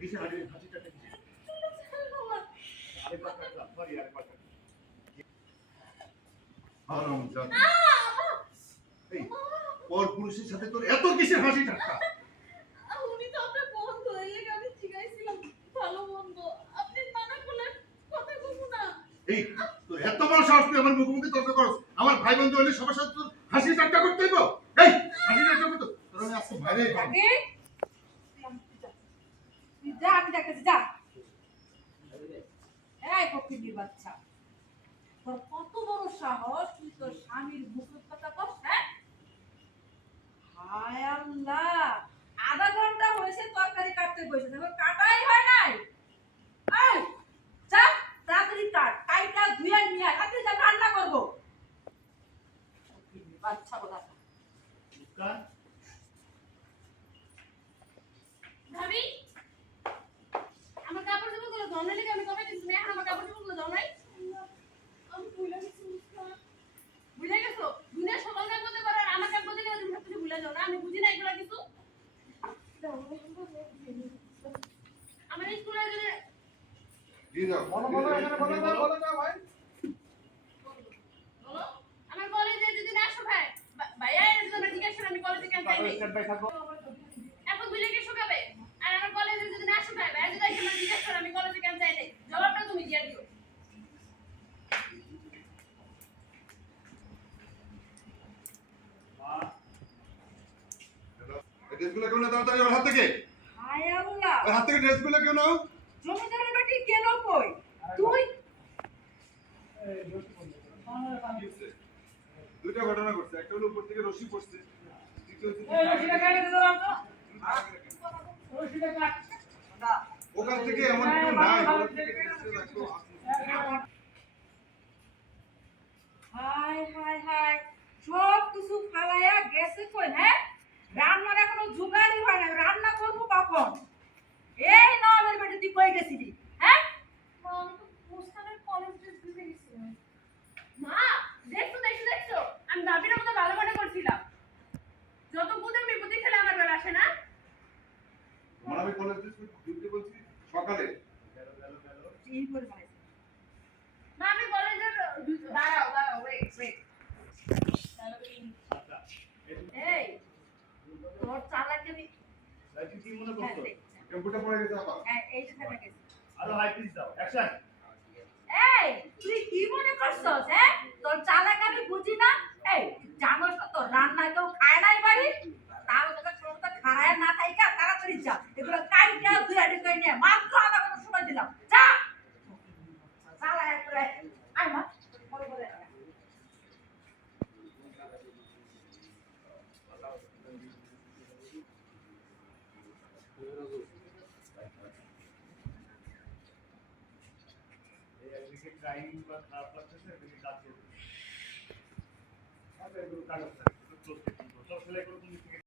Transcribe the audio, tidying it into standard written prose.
কিসে হাসিটা কিসে? আরেকবার কাটলাম, সরি আরেকবার কাটলাম। হারামজাদা। এই পর পুরুষের সাথে তোর এত কিসের হাসি ঠাট্টা? উনি তো আপনার বন্ধু, এই লেগে আমি জিজ্ঞাসিলাম ভালো বন্ধু। আপনি মানা করলেন কথা কইব না। এই তোর এত বড় সাহস তুই আমার মুখোমুখি তর্ক করছ? আমার ভাই বন্ধু হলে সবার সাথে তোর হাসি ঠাট্টা করতে হইব? এই হাসি ঠাট্টা করতে তোর আমি আজকে বাইরে খাবো। আগে যা, আমি দেখেছি যা। এই ফকির বাচ্চা, তোর কত বড় সাহস, তুই তোর স্বামীর মুখের কথা কস? হ্যাঁ, হায় আল্লাহ, আধা ঘন্টা হয়েছে তরকারি কাটতে বসে, দেখো কাটাই হয় নাই। এই যা, তাড়াতাড়ি কাট, কাইটা ধুইয়া নিয়ে আয়, আমি যা রান্না করবো। ফকির বাচ্চা কথা। ভাবি, আমার কাপড় চোপড়গুলো ধোয়া নাই নাকি? আমি কবে দিচ্ছি? তুমি এখন আমার কাপড় চোপড়গুলো ধোয়া নাই? আমি ভুলে গেছি মুস্কান। ভুলে গেছো? দুনিয়া সকল কাজ করতে পারো আর আমার কাজ করতে গেলে তুমি সবকিছু ভুলে যাও না? আমি বুঝি না এগুলো কিছু। আমার স্কুলে যদি দিয়ে দাও। বলো এখানে বলো না ভাই। বলো, আমার কলেজে যদি না আসো ভাই, ভাইয়া যদি আমার জিজ্ঞেস করে আমি কলেজে কেন যাই নাই? স্ট্যান্ড বাই থাকো। এখন ভুলে গিয়ে শুকাবে। আর আমার কলেজে যদি না আসো ভাই, ভাইয়া যদি এসে আমার জিজ্ঞেস করে আমি কলেজে কেন যাই নাই, জবাবটা তুমি দিয়ে দিও। এই ড্রেসগুলো কেউ না তাড়াতাড়ি ওর হাত থেকে। হায় আল্লাহ, ওর হাত থেকে ড্রেসগুলো কেউ নাও। জমিদারের বেটি গেল কই? তুই দুইটা ঘটনা ঘটছে, একটা হলো উপর থেকে রশি পড়ছে, দ্বিতীয় হচ্ছে এই রশিটা কাটে দিতে দাও তো। রশিটা কাট। ওখান থেকে এমন কেউ নাই ওখান থেকে ড্রেসটা রাখো। হায় হায় হায়, সব কিছু ফালাইয়া গেছে কই? হ্যাঁ, রান্নার এখনো জোগাড়ই হয় না, রান্না করবো কখন? এই না, আমার বেটি তুই কই গেছিলি? হ্যাঁ, মা, আমি তো মুস্কানের কলেজ ড্রেস দিতে গেছিলাম। মা, দেখছো, আমি ভাবির মতো ভালো মনে করছিলাম। যত বুদ্ধি বিপত্তি খেলে আমার বেলা আসে না। তোমার আমি কলেজ ড্রেস দিতে বলছি সকালে। চিন করে বানাইছে। মা, আমি কলেজের দাঁড়াও ওয়েট। এই তোর চালাকি আমি লাইটিং কি মনে হ্যাঁ, করছো? দেখছি। কম্পিউটার পড়ে গেছে আপা। হ্যাঁ, এই যে থাকা গেছে। আরো হাই পিচ দাও, অ্যাকশন। এই তুই কি মনে করছস? হ্যাঁ, তোর চালাক আমি বুঝি না। এই জানোস না তোর রান্না কেউ খায় নাই বাড়ি? তাও তোকে ছোটটা খাড়ায় না থাইকা তাড়াতাড়ি যা, এগুলো কাইটা দুই আড়ি করে নিয়ে মাত্র আধা ঘন্টা সময় দিলাম, যা। চালাক করে আয় মা, বলে বলে এই একদিকে ক্রাইম বা খারাপ লাগতেছে, একদিকে কাছে। আচ্ছা এগুলো কাগজ থাকে, এগুলো ক্লোজ করতে হবে। সব সেলাই করে তুমি